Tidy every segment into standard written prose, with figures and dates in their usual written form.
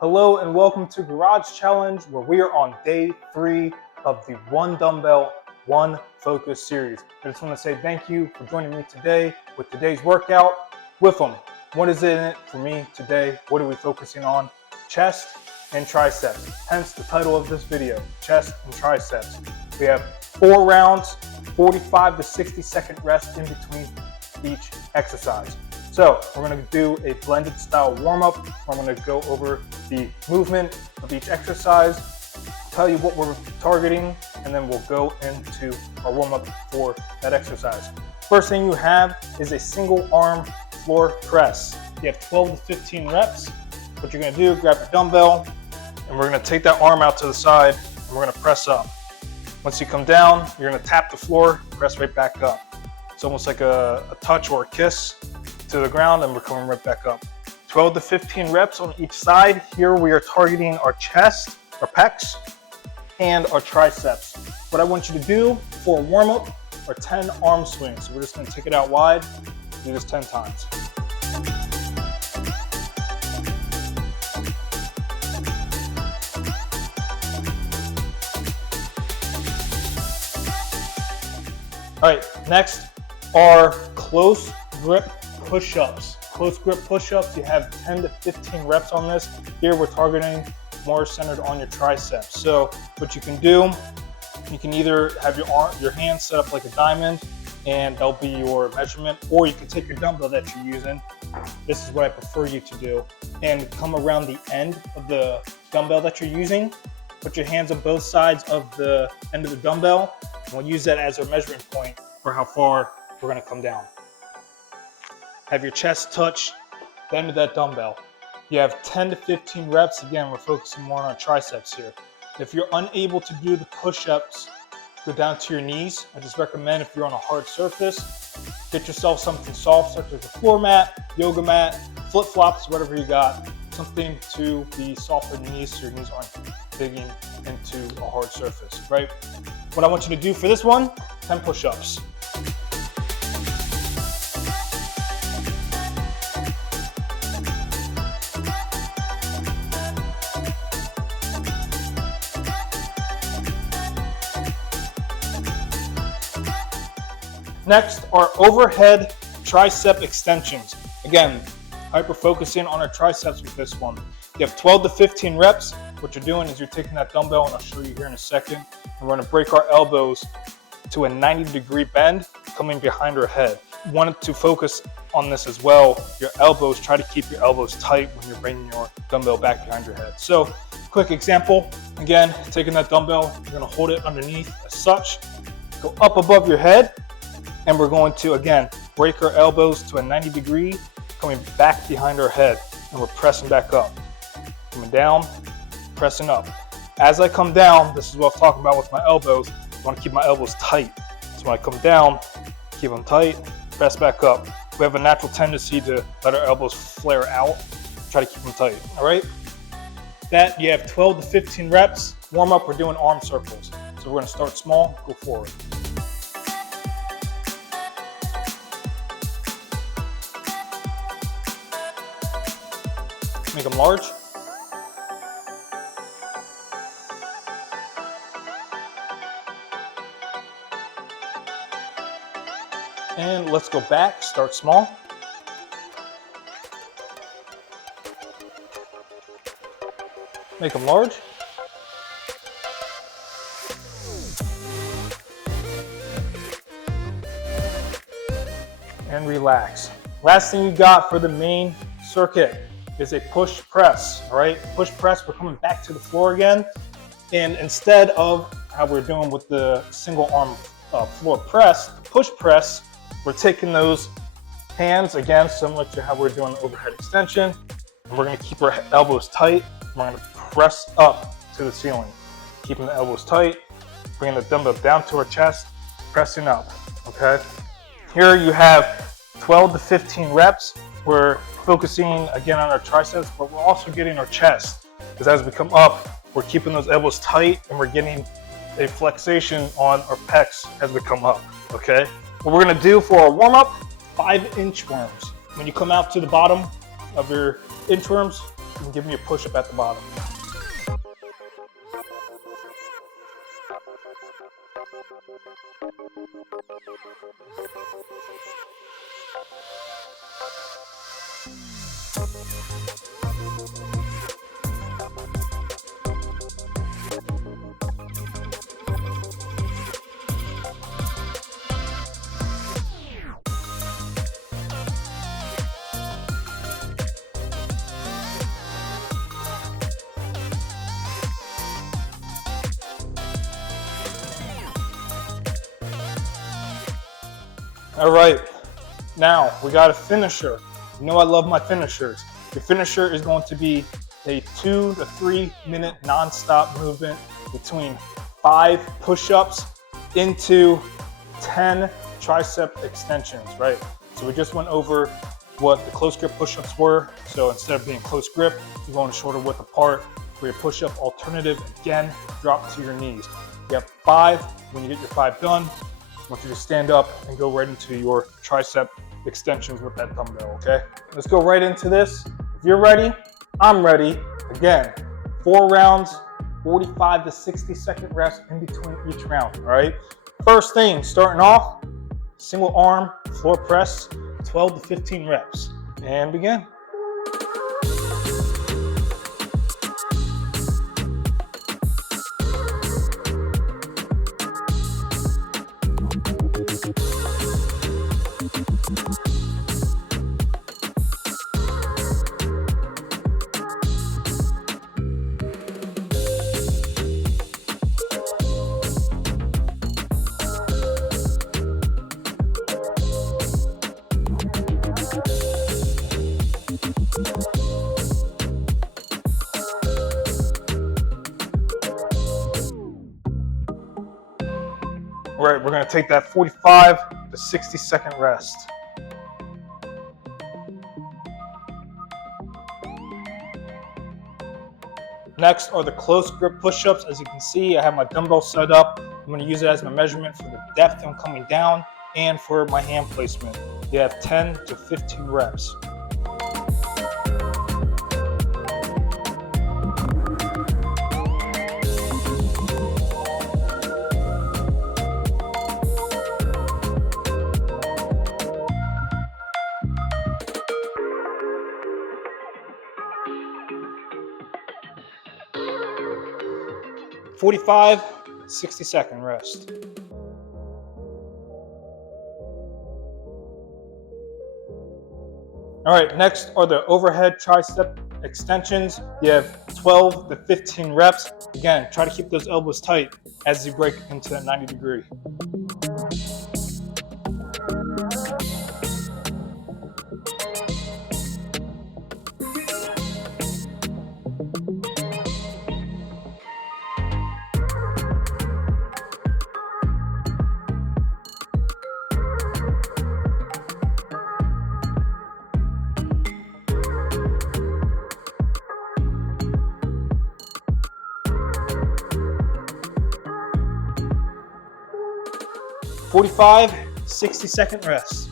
Hello and welcome to Garage Challenge, where we are on day 3 of the One Dumbbell, One Focus series. I just want to say thank you for joining me today with today's workout. With them, what is in it for me today? What are we focusing on? Chest and triceps, hence the title of this video, chest and triceps. We have 4 rounds, 45 to 60 second rest in between each exercise. So we're going to do a blended style warm-up. I'm going to go over the movement of each exercise, tell you what we're targeting, and then we'll go into our warm-up for that exercise. First thing you have is a single arm floor press. You have 12 to 15 reps. What you're going to do, grab your dumbbell, and we're going to take that arm out to the side, and we're going to press up. Once you come down, you're going to tap the floor, press right back up. It's almost like a touch or a kiss to the ground, and we're coming right back up. 12 to 15 reps on each side. Here we are targeting our chest, our pecs, and our triceps. What I want you to do for a warm-up are 10 arm swings. So we're just going to take it out wide, do this 10 times. All right, next are close grip push-ups. Close grip push-ups, you have 10 to 15 reps on this. Here we're targeting more centered on your triceps. So what you can do, you can either have your hands set up like a diamond and that'll be your measurement, or you can take your dumbbell that you're using. This is what I prefer you to do. And come around the end of the dumbbell that you're using. Put your hands on both sides of the end of the dumbbell, and we'll use that as our measurement point for how far we're gonna come down. Have your chest touch the end of that dumbbell. You have 10 to 15 reps. Again, we're focusing more on our triceps here. If you're unable to do the push-ups, go down to your knees. I just recommend, if you're on a hard surface, get yourself something soft, such as a floor mat, yoga mat, flip-flops, whatever you got. Something to be soft for your knees so your knees aren't digging into a hard surface, right? What I want you to do for this one, 10 push-ups. Next are overhead tricep extensions. Again, hyper focusing on our triceps with this one. You have 12 to 15 reps. What you're doing is you're taking that dumbbell, and I'll show you here in a second. We're going to break our elbows to a 90-degree bend coming behind our head. You want to focus on this as well. Your elbows, try to keep your elbows tight when you're bringing your dumbbell back behind your head. So, quick example. Again, taking that dumbbell, you're going to hold it underneath as such. Go up above your head. And we're going to, again, break our elbows to a 90-degree, coming back behind our head, and we're pressing back up. Coming down, pressing up. As I come down, this is what I'm talking about with my elbows. I want to keep my elbows tight. So when I come down, keep them tight, press back up. We have a natural tendency to let our elbows flare out. Try to keep them tight, all right? That, you have 12 to 15 reps. Warm up, we're doing arm circles. So we're going to start small, go forward. Make them large. And let's go back, start small. Make them large. And relax. Last thing you got for the main circuit is a push press, all right? Push press, we're coming back to the floor again. And instead of how we're doing with the single arm floor press, push press, we're taking those hands, again, similar to how we're doing the overhead extension. And we're gonna keep our elbows tight. We're gonna press up to the ceiling. Keeping the elbows tight, bringing the dumbbell down to our chest, pressing up, okay? Here you have 12 to 15 reps. We're focusing again on our triceps, but we're also getting our chest. Because as we come up, we're keeping those elbows tight and we're getting a flexation on our pecs as we come up, okay? What we're gonna do for our warm-up, 5 inchworms. When you come out to the bottom of your inchworms, and give me a push-up at the bottom. All right, now we got a finisher. You know I love my finishers. Your finisher is going to be a 2 to 3 minute non-stop movement between 5 push-ups into 10 tricep extensions, right? So we just went over what the close grip push-ups were. So instead of being close grip, you're going shoulder width apart. For your push-up alternative, again, drop to your knees. You have 5. When you get your 5 done, I want you to stand up and go right into your tricep extensions with that dumbbell, okay? Let's go right into this. If you're ready, I'm ready. Again, 4 rounds, 45 to 60 second rest in between each round, all right? First thing, starting off, single arm floor press, 12 to 15 reps, and begin. All right, we're gonna take that 45 to 60 second rest. Next are the close grip push-ups. As you can see, I have my dumbbell set up. I'm gonna use it as my measurement for the depth I'm coming down and for my hand placement. You have 10 to 15 reps. "45, 60-second rest. All right, next are the overhead tricep extensions. You have 12 to 15 reps. Again, try to keep those elbows tight as you break into that 90 degree. "45, 60-second rest.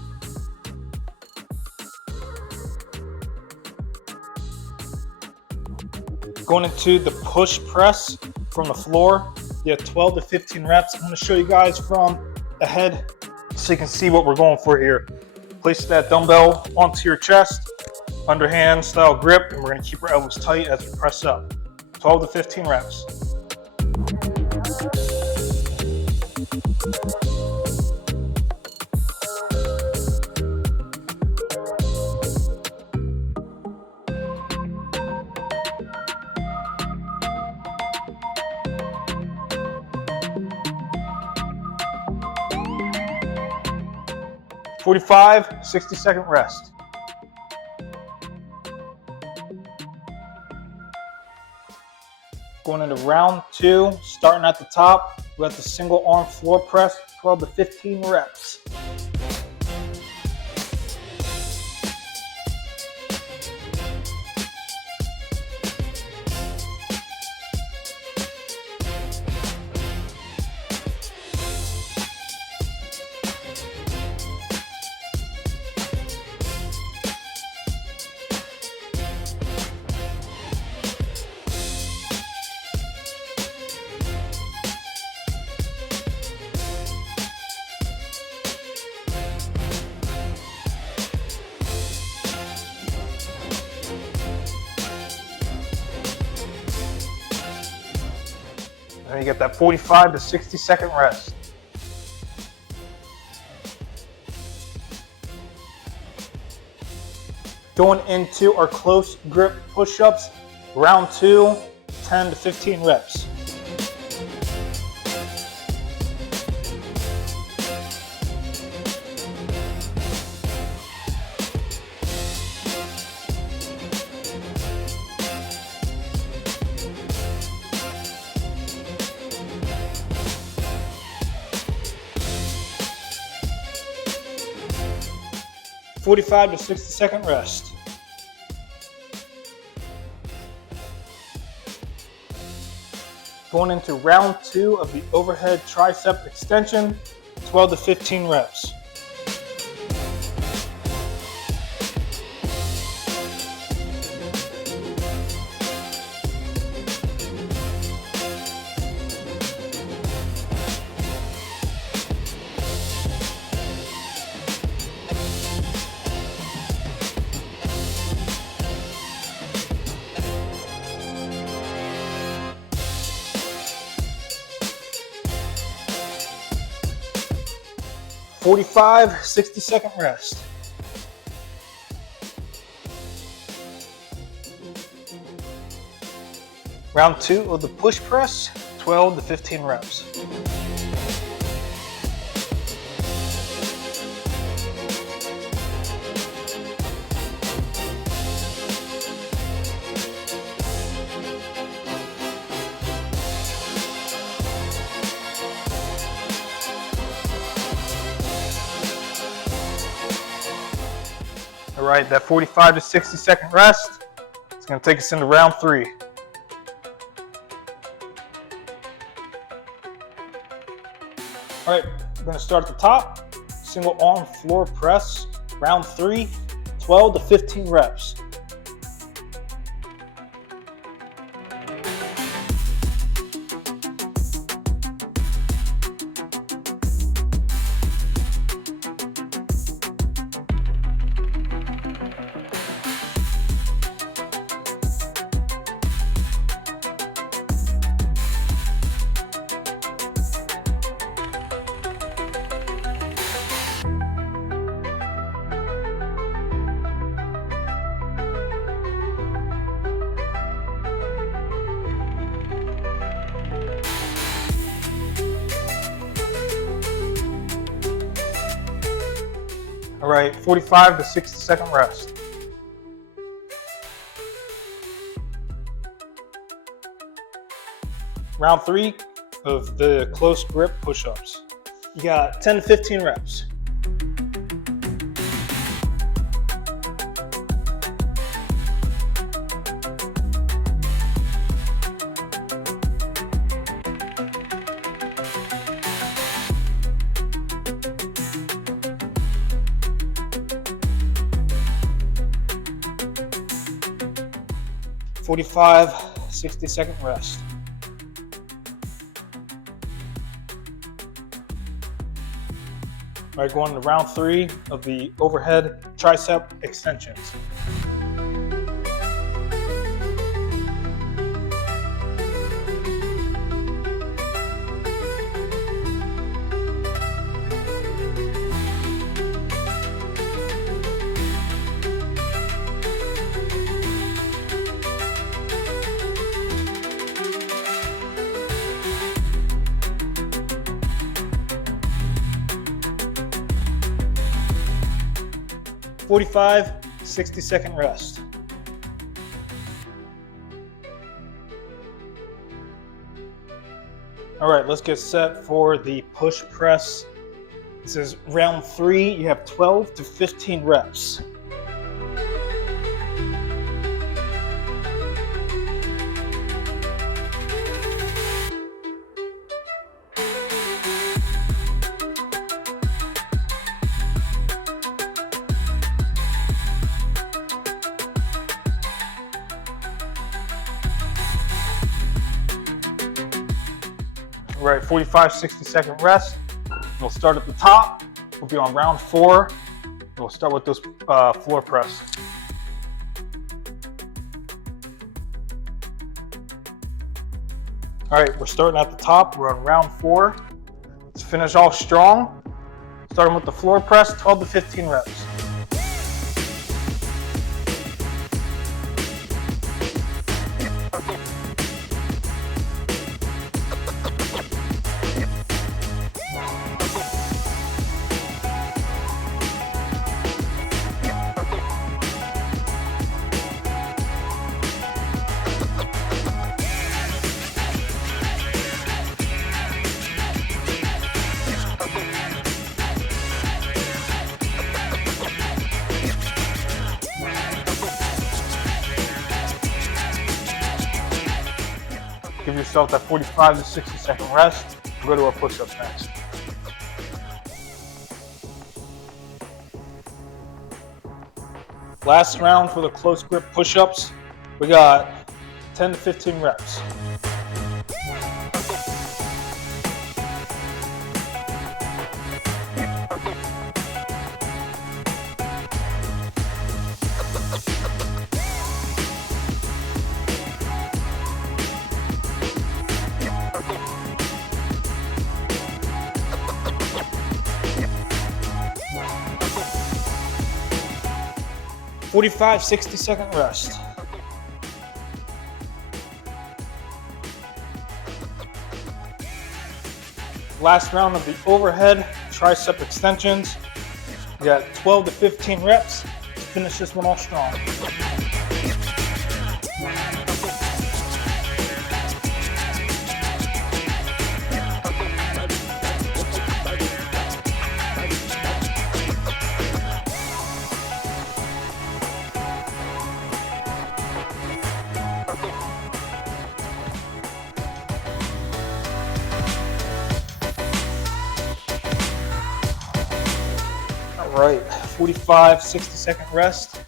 Going into the push press from the floor. You have 12 to 15 reps. I'm going to show you guys from ahead so you can see what we're going for here. Place that dumbbell onto your chest, underhand style grip, and we're going to keep our elbows tight as we press up. 12 to 15 reps. "45, 60-second rest. Going into round 2, starting at the top, we have the single arm floor press, 12 to 15 reps. Then you get that 45 to 60 second rest. Going into our close grip push-ups, round 2, 10 to 15 reps. "45 to 60 second rest. Going into round 2 of the overhead tricep extension, 12 to 15 reps. "45, 60-second rest. Round 2 of the push press, 12 to 15 reps. All right, that 45 to 60 second rest is going to take us into round 3. All right, we're going to start at the top. Single arm floor press, round 3, 12 to 15 reps. All right, 45 to 60 second rest. Round 3 of the close grip push-ups. You got 10 to 15 reps. "45, 60-second rest. All right, going to round 3 of the overhead tricep extensions. "45, 60-second rest. All right, let's get set for the push press. This is round 3. You have 12 to 15 reps. All right, 45, 60-second rest. We'll start at the top. We'll be on round 4. We'll start with this floor press. All right, we're starting at the top. We're on round 4. Let's finish off strong. Starting with the floor press, 12 to 15 reps. 'Give yourself that 45 to 60 second rest. We'll go to our push-ups next. Last round for the close grip push-ups. We got 10 to 15 reps. 45, 60 second rest. Last round of the overhead tricep extensions. We got 12 to 15 reps. Let's finish this one off strong. All right, 45, 60 second rest.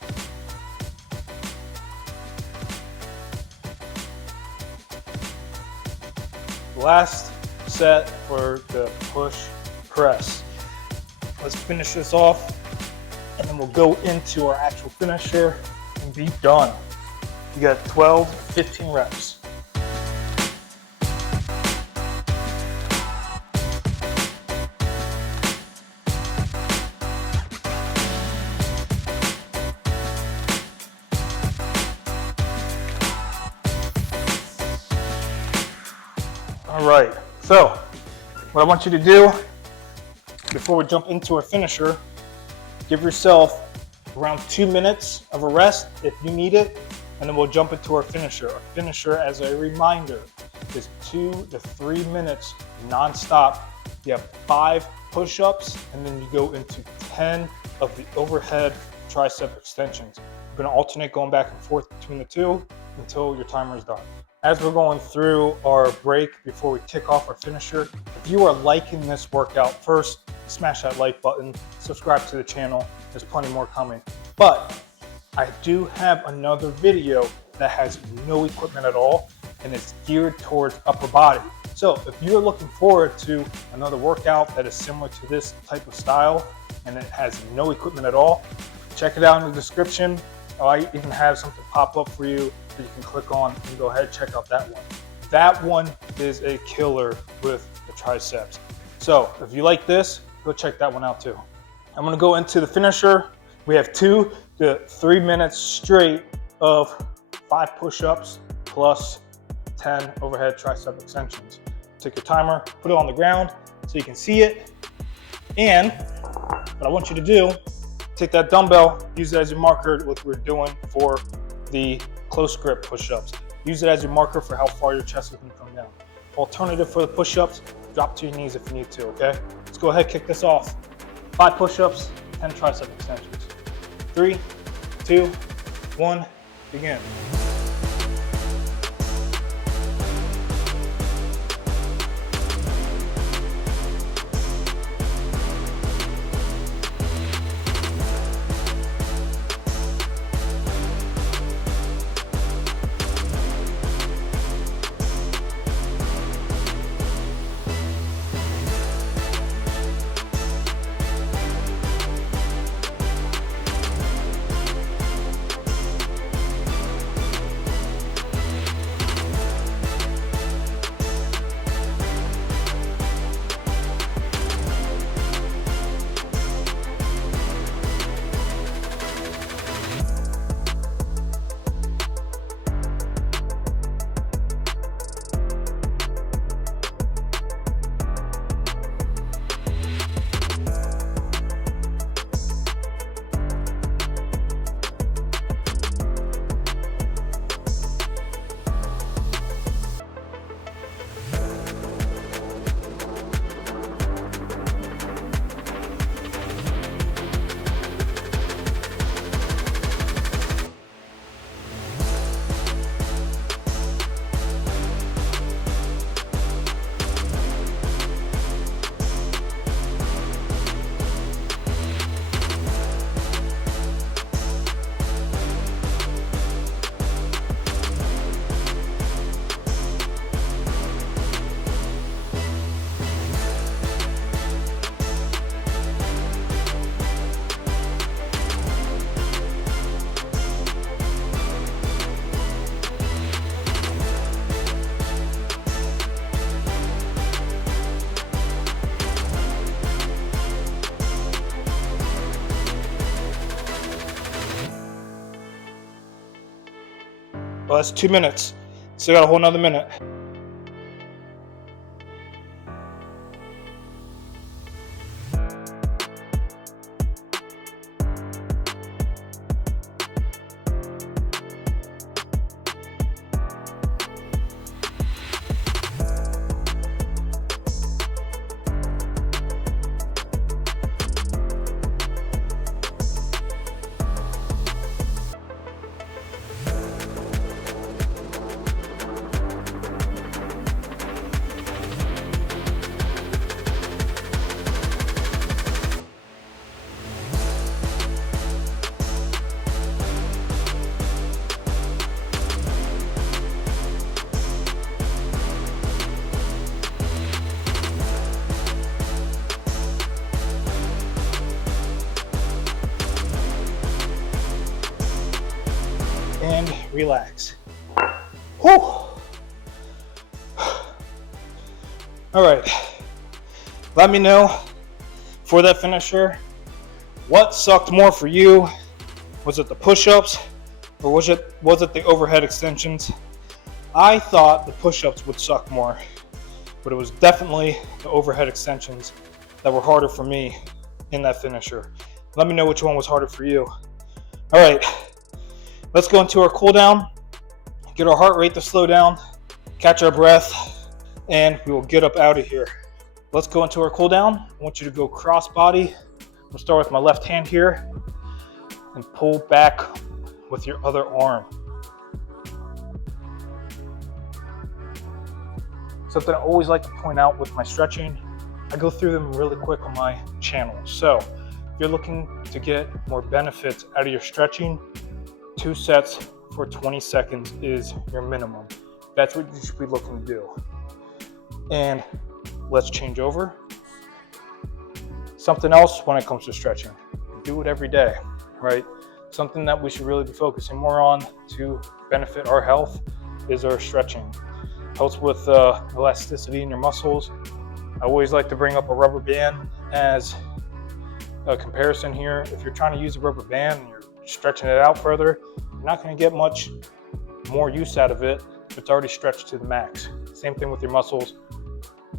Last set for the push press. Let's finish this off and then we'll go into our actual finisher and be done. You got 12, 15 reps. All right, so what I want you to do before we jump into our finisher, give yourself around 2 minutes of a rest if you need it, and then we'll jump into our finisher. Our finisher, as a reminder, is 2 to 3 minutes non-stop. You have 5 push-ups, and then you go into 10 of the overhead tricep extensions. You're gonna alternate going back and forth between the two until your timer is done. As we're going through our break before we kick off our finisher, if you are liking this workout, first, smash that like button, subscribe to the channel, there's plenty more coming. But I do have another video that has no equipment at all, and it's geared towards upper body. So if you're looking forward to another workout that is similar to this type of style, and it has no equipment at all, check it out in the description. I even have something pop up for you that you can click on and go ahead and check out that one. That one is a killer with the triceps. So if you like this, go check that one out too. I'm gonna go into the finisher. We have 2 to 3 minutes straight of 5 push-ups plus 10 overhead tricep extensions. Take your timer, put it on the ground so you can see it. And what I want you to do, take that dumbbell, use it as your marker, what we're doing for the close grip push-ups. Use it as your marker for how far your chest is gonna come down. Alternative for the push-ups, drop to your knees if you need to, okay? Let's go ahead, kick this off. 5 push-ups, 10 tricep extensions. 3, 2, 1, begin. Well, that's 2 minutes. Still got a whole nother minute. And relax. Whew. All right, let me know for that finisher, what sucked more for you? Was it the push-ups or was it the overhead extensions? I thought the push-ups would suck more, but it was definitely the overhead extensions that were harder for me in that finisher. Let me know which one was harder for you. All right, let's go into our cool down, get our heart rate to slow down, catch our breath, and we will get up out of here. Let's go into our cool down. I want you to go cross body. We'll start with my left hand here and pull back with your other arm. Something I always like to point out with my stretching, I go through them really quick on my channel. So if you're looking to get more benefits out of your stretching, 2 sets for 20 seconds is your minimum. That's what you should be looking to do. And let's change over. Something else when it comes to stretching, do it every day, right? Something that we should really be focusing more on to benefit our health is our stretching. Helps with elasticity in your muscles. I always like to bring up a rubber band as a comparison here. If you're trying to use a rubber band and you're stretching it out further, you're not going to get much more use out of it if it's already stretched to the max. Same thing with your muscles.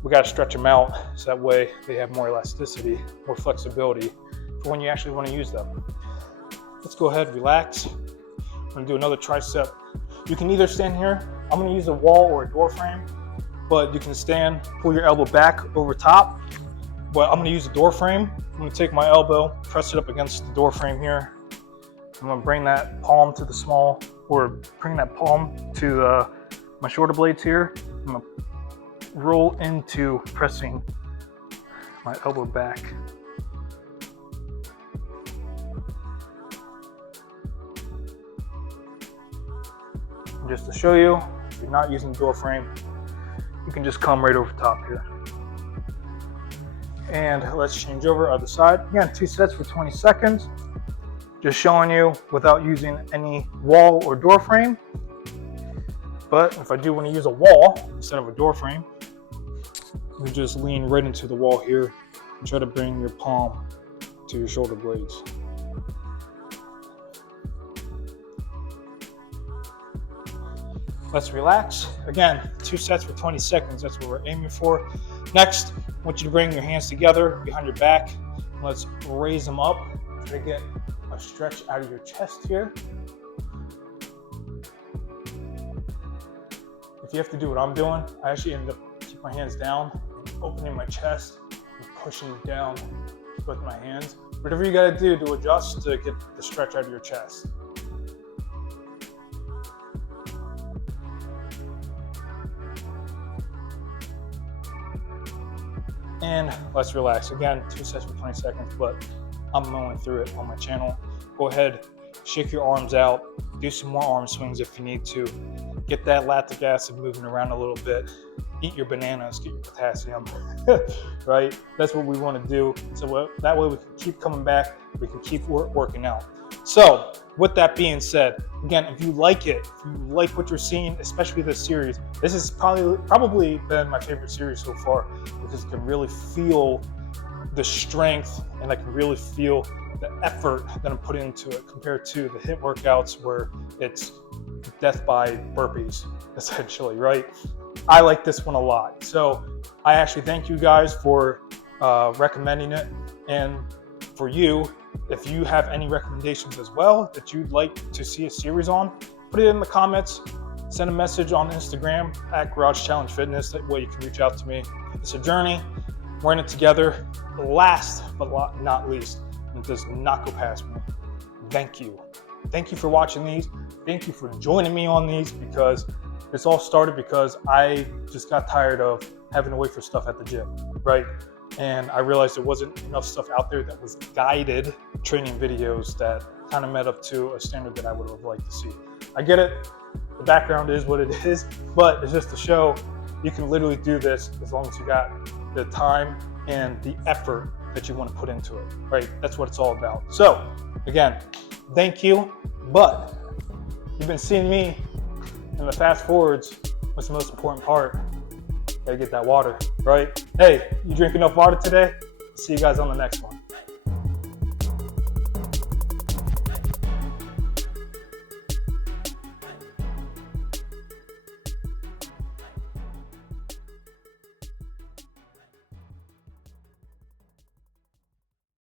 We got to stretch them out so that way they have more elasticity, more flexibility for when you actually want to use them. Let's go ahead, relax. I'm going to do another tricep. You can either stand here. I'm going to use a wall or a door frame, but you can stand, pull your elbow back over top. But I'm going to use a door frame. I'm going to take my elbow, press it up against the door frame here. I'm going to bring that palm to the small, or bring that palm to my shoulder blades here. I'm going to roll into pressing my elbow back. And just to show you, if you're not using the door frame, you can just come right over top here. And let's change over other side. Again, 2 sets for 20 seconds. Just showing you without using any wall or door frame. But if I do want to use a wall instead of a door frame, you just lean right into the wall here and try to bring your palm to your shoulder blades. Let's relax. Again, 2 sets for 20 seconds. That's what we're aiming for. Next, I want you to bring your hands together behind your back. Let's raise them up. Try to get a stretch out of your chest here. If you have to do what I'm doing, I actually end up keeping my hands down, opening my chest, and pushing down with my hands. Whatever you gotta do to adjust to get the stretch out of your chest. And let's relax. Again, 2 sets for 20 seconds, but I'm going through it on my channel. Go ahead, shake your arms out, do some more arm swings if you need to. Get that lactic acid moving around a little bit. Eat your bananas, get your potassium, right? That's what we want to do. So that way we can keep coming back, we can keep working out. So with that being said, again, if you like it, if you like what you're seeing, especially this series, this has probably been my favorite series so far because you can really feel the strength and I can really feel the effort that I'm putting into it compared to the HIIT workouts where it's death by burpees, essentially, right? I like this one a lot. So I actually thank you guys for recommending it. And for you, if you have any recommendations as well that you'd like to see a series on, put it in the comments. Send a message on Instagram at Garage Challenge Fitness. That way you can reach out to me. It's a journey. We're in it together. Last but not least, it does not go past me. Thank you. Thank you for watching these. Thank you for joining me on these, because this all started because I just got tired of having to wait for stuff at the gym, right? And I realized there wasn't enough stuff out there that was guided training videos that kind of met up to a standard that I would have liked to see. I get it. The background is what it is, but it's just to show you can literally do this as long as you got the time and the effort that you want to put into it, right? That's what it's all about. So again, thank you. But you've been seeing me in the fast forwards. What's the most important part? Gotta get that water, right? Hey, you drink enough water today? See you guys on the next one.